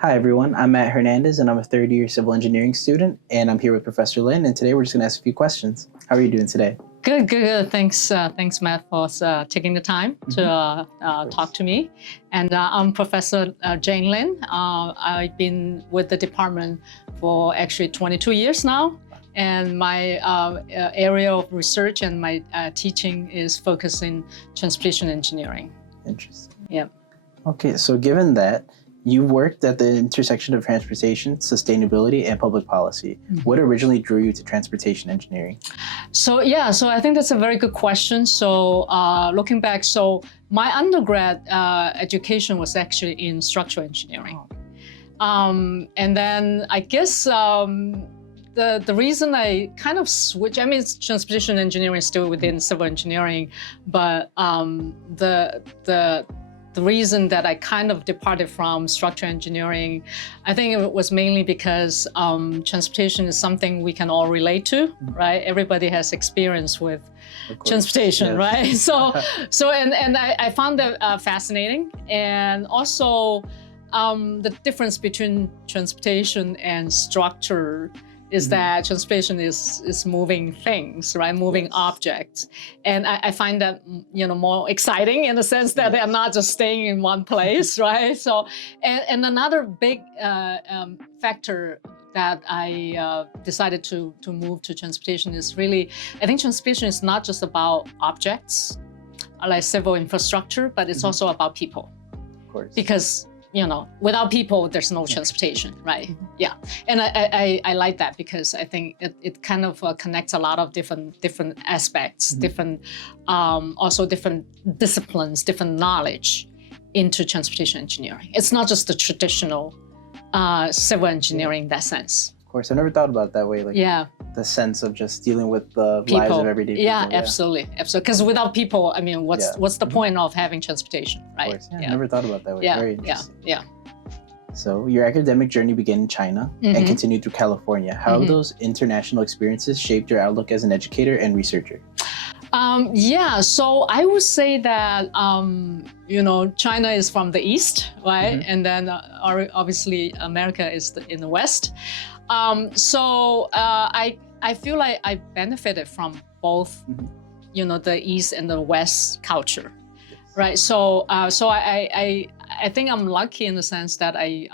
Hi everyone, I'm Matt Hernandez and I'm a third year civil engineering student and I'm here with Professor Lin and today we're just going to ask a few questions. How are you doing today? Good. Thanks, Matt, for taking the time to talk to me. And I'm Professor Jane Lin. I've been with the department for actually 22 years now. And my area of research and my teaching is focused in transportation engineering. Interesting. Yeah. Okay, so given that, you worked at the intersection of transportation, sustainability, and public policy. What originally drew you to transportation engineering? So I think that's a very good question. So looking back, so my undergrad education was actually in structural engineering. And then I guess the reason I kind of switched, I mean, transportation engineering is still within civil engineering, but the reason that I kind of departed from structural engineering, I think it was mainly because transportation is something we can all relate to, right? Everybody has experience with transportation, yes. Right? So I found that fascinating, and also the difference between transportation and structure is that transportation is moving things, right? Moving objects. And I find that, more exciting in the sense that they're not just staying in one place, right? So, and another big factor that I decided to move to transportation is really, I think transportation is not just about objects, like civil infrastructure, but it's also about people. Of course. Because without people, there's no transportation, right? Yeah, and I like that because I think it kind of connects a lot of different aspects, different disciplines, different knowledge into transportation engineering. It's not just the traditional civil engineering in that sense. Of course, I never thought about it that way. Like, the sense of just dealing with the lives of everyday people. Yeah, absolutely. Because without people, I mean, what's the point of having transportation, right? Of course. I never thought about it that way. Very interesting. Yeah. So your academic journey began in China and continued through California. How have those international experiences shaped your outlook as an educator and researcher? So I would say that, China is from the East, right? And then obviously America is in the West. I feel like I benefited from both, the East and the West culture, right? So I think I'm lucky in the sense that I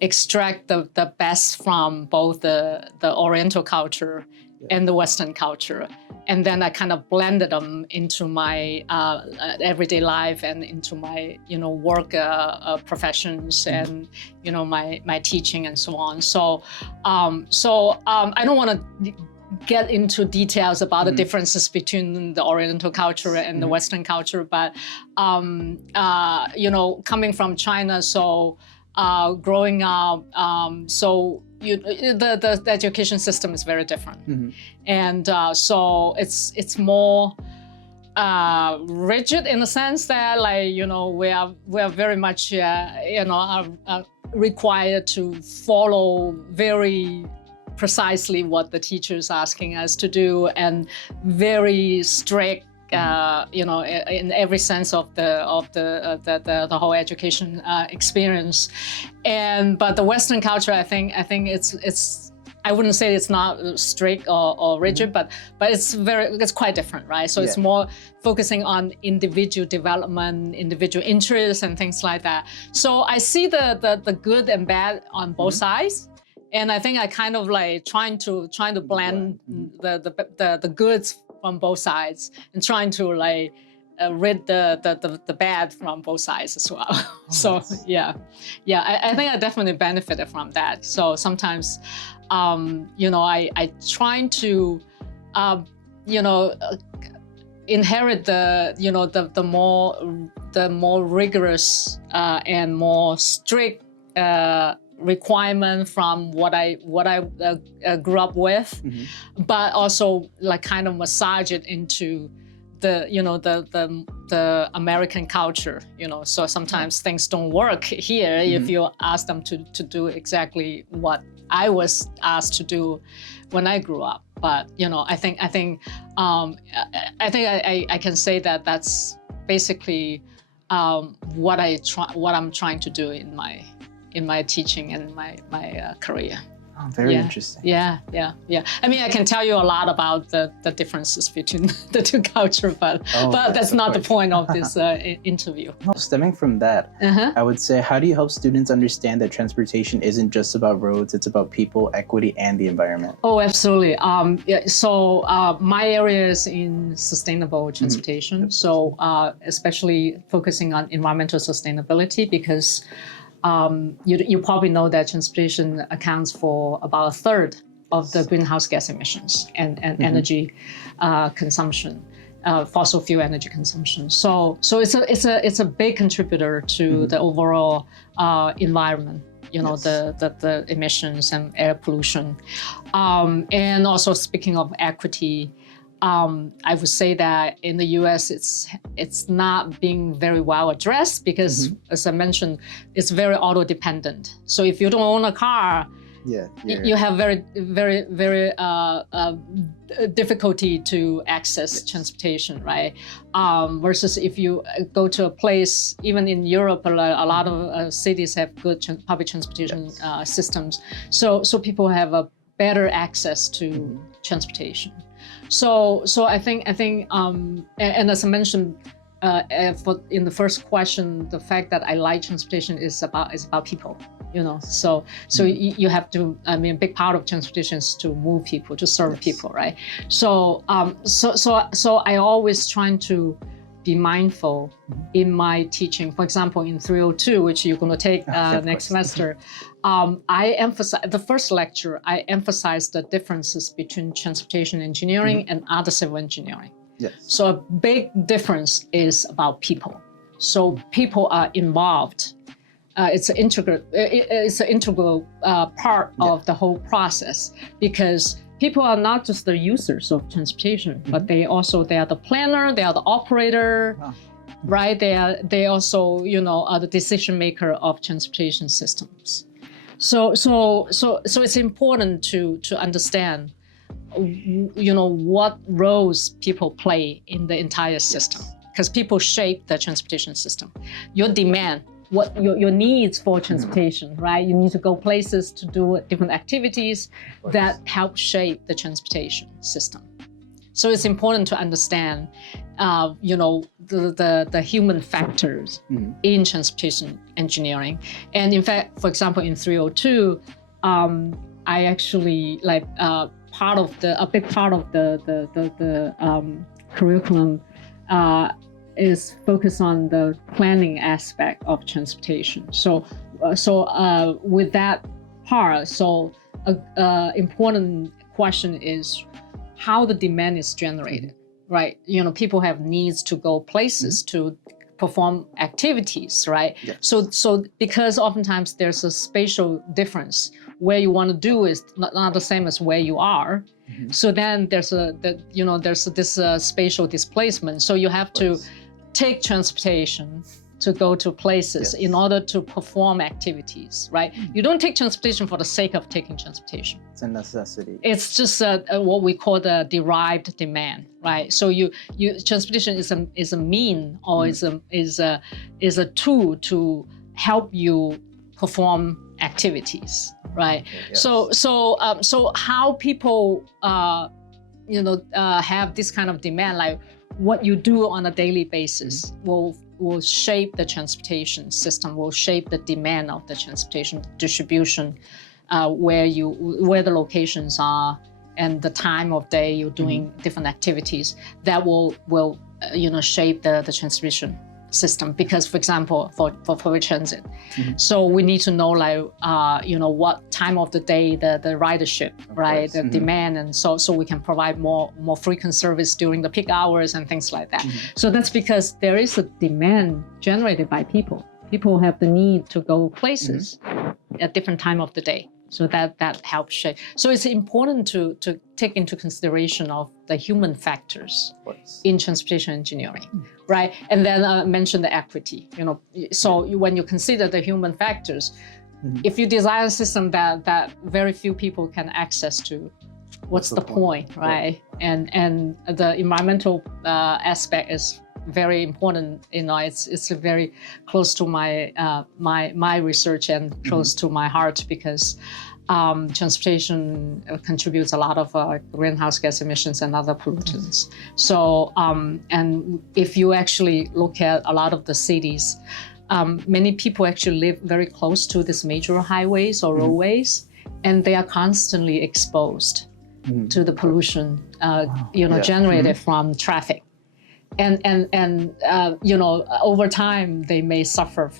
extract the best from both the Oriental culture and the Western culture. And then I kind of blended them into my everyday life and into my, work professions and, my teaching and so on. So I don't want to get into details about the differences between the Oriental culture and the Western culture, but, coming from China, so growing up, the education system is very different, and so it's more rigid in the sense that, like, we are very much are required to follow very precisely what the teacher is asking us to do, and very strict. In every sense of the whole education experience, but the Western culture, I think it's I wouldn't say it's not strict or rigid, but it's quite different, right? So it's more focusing on individual development, individual interests, and things like that. So I see the good and bad on both sides. And I think I kind of like trying to blend the goods from both sides and trying to like rid the bad from both sides as well. So I think I definitely benefited from that. So sometimes, I trying to, inherit the more rigorous and more strict requirement from what I grew up with, but also like kind of massage it into the American culture. So sometimes things don't work here if you ask them to do exactly what I was asked to do when I grew up. But I think I can say that that's basically what I'm trying to do in my teaching and my career. Oh, very interesting. Yeah. I mean, I can tell you a lot about the differences between the two cultures, but that's not the point of this interview. Stemming from that, I would say, how do you help students understand that transportation isn't just about roads, it's about people, equity, and the environment? Oh, absolutely. So my area is in sustainable transportation. So especially focusing on environmental sustainability, because you probably know that transportation accounts for about a third of the greenhouse gas emissions and energy consumption, fossil fuel energy consumption. So it's a big contributor to the overall environment. The emissions and air pollution, and also speaking of equity. I would say that in the U.S. it's not being very well addressed because, as I mentioned, it's very auto dependent. So if you don't own a car, you have very difficulty to access transportation, right? Versus if you go to a place, even in Europe, a lot of cities have good public transportation systems. So people have a better access to transportation. So I think, and as I mentioned in the first question, the fact that I like transportation is about people, So you have to. I mean, a big part of transportation is to move people, to serve people, right? So I always trying to be mindful in my teaching. For example, in 302, which you're going to take next semester. I emphasize the first lecture. I emphasize the differences between transportation engineering and other civil engineering. Yes. So a big difference is about people. So people are involved. It's an integral part of the whole process, because people are not just the users of transportation, but they are the planner, they are the operator. Right? They also are the decision maker of transportation systems. So it's important to understand, what roles people play in the entire system, because people shape the transportation system. Your demand, what your needs for transportation, right? You need to go places to do different activities that help shape the transportation system. So it's important to understand, the human factors in transportation engineering. And in fact, for example, in 302, I actually a big part of the curriculum is focused on the planning aspect of transportation. So with that part, important question is how the demand is generated, right? People have needs to go places to perform activities, right? Yes. So because oftentimes there's a spatial difference, where you want to do is not the same as where you are. So then there's this spatial displacement. So you have to take transportation to go to places in order to perform activities, right? You don't take transportation for the sake of taking transportation. It's a necessity. It's just what we call the derived demand, right? So transportation is a mean, or is a tool to help you perform activities, right? Okay, yes. So how people have this kind of demand, like what you do on a daily basis will shape the transportation system, will shape the demand of the transportation distribution, where the locations are, and the time of day you're doing different activities. That will shape the transportation system. Because, for example, for public transit, so we need to know what time of the day the ridership, right, the demand, and so we can provide more frequent service during the peak hours and things like that. So that's because there is a demand generated by people. People have the need to go places at different time of the day. So that helps shape. So it's important to take into consideration of the human factors in transportation engineering, right? And then mention the equity. So when you consider the human factors, if you design a system that very few people can access to, what's the point, right? And the environmental aspect is very important. It's very close to my my research and close to my heart, because transportation contributes a lot of greenhouse gas emissions and other pollutants. So, and if you actually look at a lot of the cities, many people actually live very close to these major highways or roadways, and they are constantly exposed to the pollution, generated from traffic. And over time they may suffer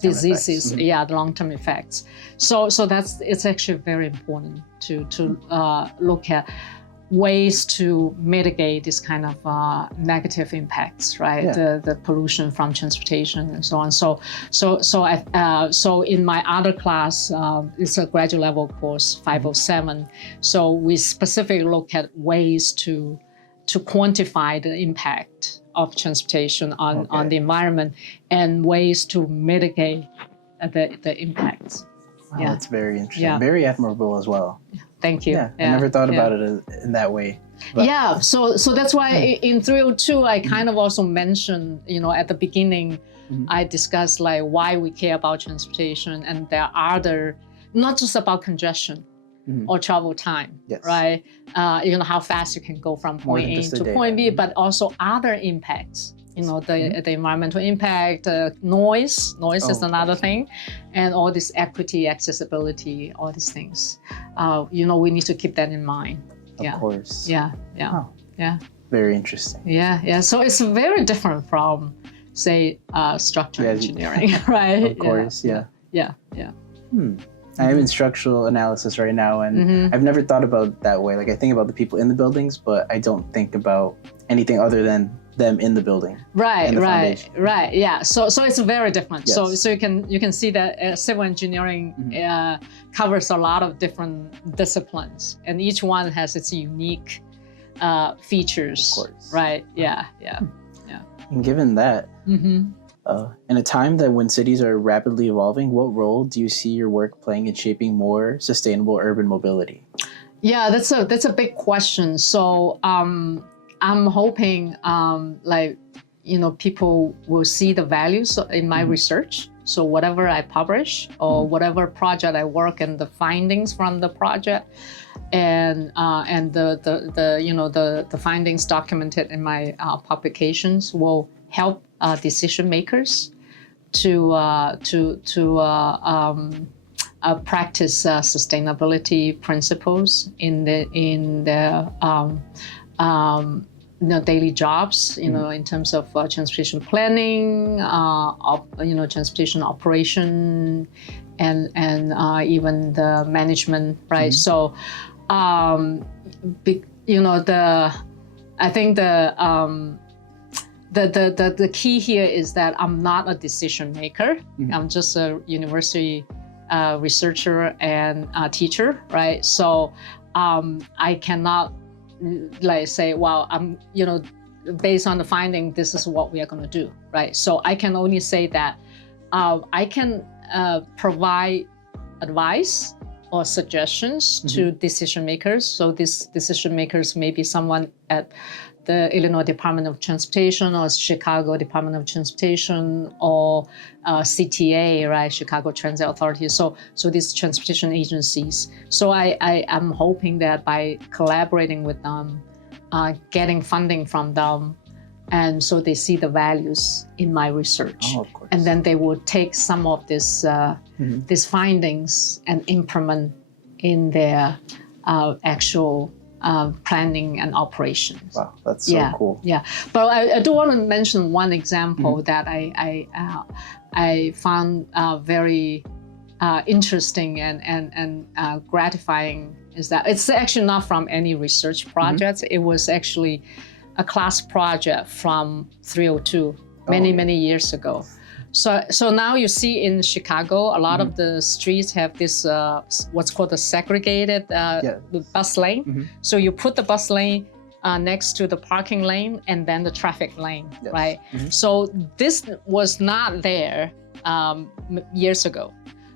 diseases, the long-term effects. So it's actually very important to look at ways to mitigate this kind of negative impacts, right? The pollution from transportation and so on. So in my other class, it's a graduate level course, 507. So we specifically look at ways to quantify the impact of transportation on the environment and ways to mitigate the impacts. Wow, that's very interesting. Very admirable as well. Thank you. I never thought about it in that way. But. So that's why in 302 I kind of also mentioned, at the beginning, I discussed like why we care about transportation, and there are other, not just about congestion or travel time, right? How fast you can go from point A to point B, but also other impacts. The environmental impact, noise is another thing, and all this equity, accessibility, all these things. We need to keep that in mind. Of course. Yeah. Very interesting. Yeah. So it's very different from, say, structural engineering, right? Of course, yeah. I am in structural analysis right now, and I've never thought about that way. Like, I think about the people in the buildings, but I don't think about anything other than them in the building. Right. Yeah. So it's very different. Yes. So you can see that civil engineering covers a lot of different disciplines, and each one has its unique features. Of course. Right. Yeah. And given that, in a time that when cities are rapidly evolving, what role do you see your work playing in shaping more sustainable urban mobility? Yeah, that's a big question. So I'm hoping people will see the values in my research. So whatever I publish or whatever project I work and the findings from the project, and the findings documented in my publications will help decision makers to practice sustainability principles in their daily jobs, in terms of transportation planning, transportation operation, and even the management, right? So, I think the key here is that I'm not a decision maker. I'm just a university researcher and a teacher, right? So I cannot say, well, I'm, based on the finding, this is what we are going to do, right? So I can only say that I can provide advice or suggestions to decision makers. So these decision makers may be someone at the Illinois Department of Transportation or Chicago Department of Transportation or CTA, right, Chicago Transit Authority. So these transportation agencies. So I am hoping that by collaborating with them, getting funding from them, and so they see the values in my research. Oh, of course. And then they will take some of this, these findings and implement in their actual planning and operations. Wow, that's so cool. Yeah, but I do want to mention one example that I found very interesting and gratifying, is that it's actually not from any research projects. It was actually a class project from 302 many years ago. So now you see in Chicago, a lot of the streets have this what's called a segregated bus lane. So you put the bus lane next to the parking lane and then the traffic lane, right? So this was not there years ago.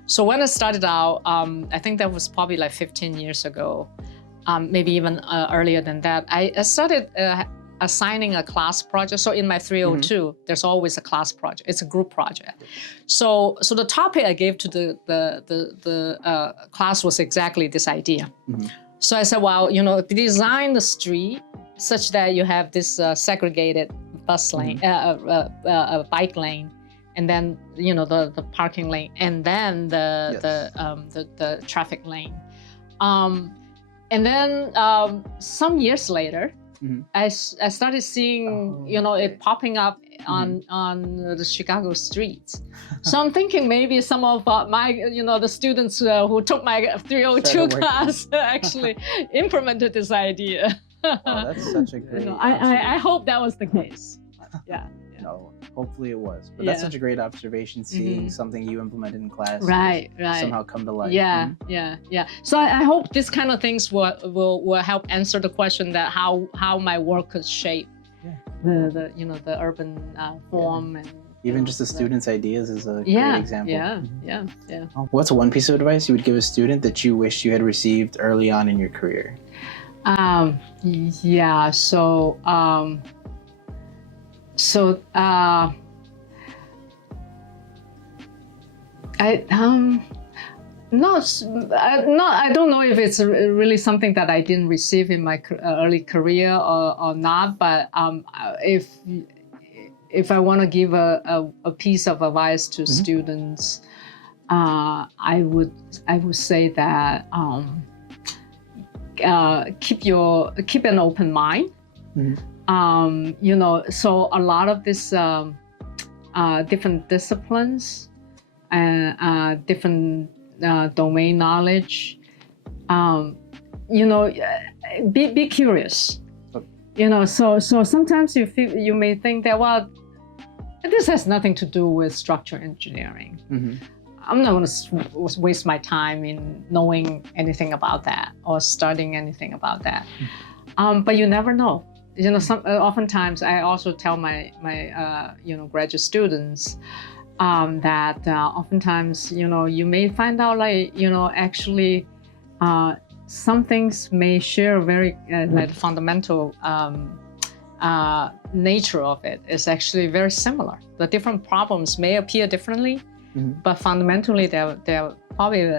So when I started out, I think that was probably like 15 years ago, maybe even earlier than that. I started assigning a class project. So in my 302, there's always a class project. It's a group project. So the topic I gave to the class was exactly this idea. So I said, well, you know, design the street such that you have this segregated bus lane, bike lane, and then, you know, the parking lane, and then the traffic lane. And then some years later, I started seeing, you know, it popping up on the Chicago streets. So I'm thinking maybe some of my, you know, the students who took my 302 class actually implemented this idea. Oh, that's such a great. I hope that was the case. Yeah. No, hopefully it was. But that's such a great observation, seeing something you implemented in class somehow come to life. Yeah. So I hope this kind of things will help answer the question that how my work could shape the you know, the urban form and even just the students' ideas is a great example. Yeah. What's one piece of advice you would give a student that you wish you had received early on in your career? I don't know if it's really something that I didn't receive in my early career or not, but if I want to give a piece of advice to students, I would say that keep an open mind. You know, so a lot of this different disciplines and different domain knowledge, you know, be curious. You know, so sometimes you may think that, well, this has nothing to do with structural engineering. I'm not going to waste my time in knowing anything about that or studying anything about that. But you never know. You know, oftentimes I also tell my you know, graduate students that oftentimes, you know, you may find out, like, you know, actually some things may share very like fundamental nature of it is actually very similar. The different problems may appear differently, but fundamentally they're probably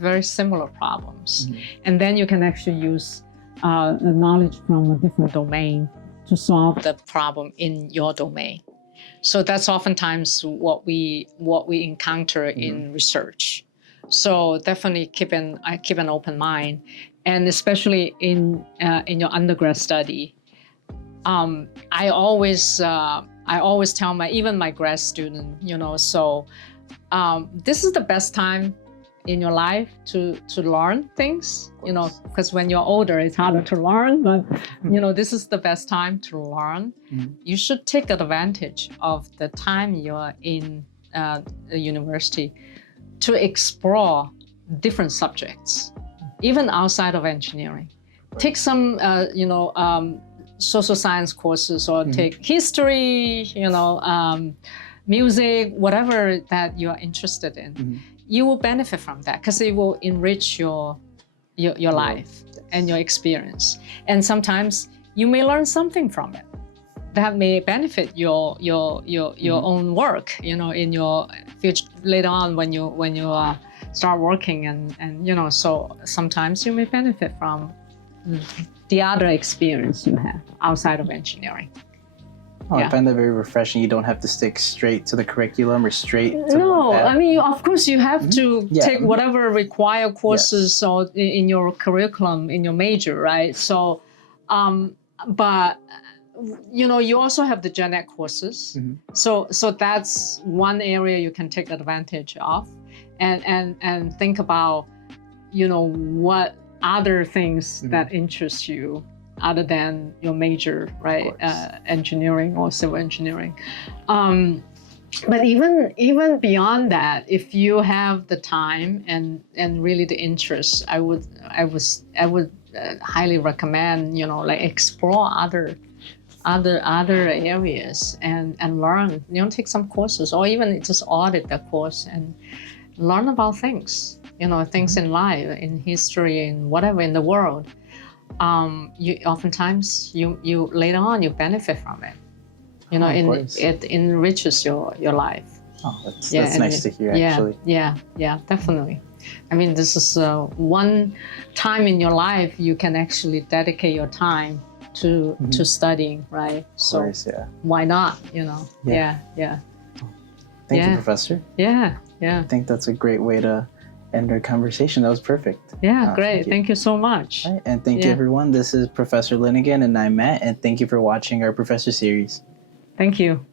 very similar problems. And then you can actually use knowledge from a different domain to solve the problem in your domain. So that's oftentimes what we encounter in research. So definitely keep an open mind, and especially in your undergrad study. I always tell even my grad student, you know, so this is the best time in your life to learn things, you know, because when you're older, it's harder to learn, but, you know, this is the best time to learn. You should take advantage of the time you're in the university to explore different subjects, even outside of engineering. Take some, you know, social science courses, or take history, you know, music, whatever that you're interested in. You will benefit from that because it will enrich your life and your experience. And sometimes you may learn something from it that may benefit your own work, you know, in your future later on when you start working, and you know, so sometimes you may benefit from the other experience you have outside of engineering. Oh, I find that very refreshing. You don't have to stick straight to the curriculum or straight to No, I mean, of course you have to take whatever required courses or in your curriculum, in your major, right? So, but you know, you also have the gen ed courses. So that's one area you can take advantage of, and think about, you know, what other things that interest you other than your major, right? Engineering or civil engineering. But even beyond that, if you have the time and really the interest, I would highly recommend, you know, like explore other areas and learn. You know, take some courses, or even just audit the course and learn about things. You know, things in life, in history, in whatever in the world. you oftentimes you later on you benefit from it. You know, it enriches your life. Oh, that's nice to hear, actually. Yeah, definitely. I mean, this is one time in your life you can actually dedicate your time to studying, right? Of course, yeah. Why not, you know? Yeah. Thank you, Professor. Yeah. I think that's a great way to end our conversation. That was perfect. Yeah, great. Thank you so much. Right. And thank you, everyone. This is Professor Lynn again, and I'm Matt, and thank you for watching our Professor series. Thank you.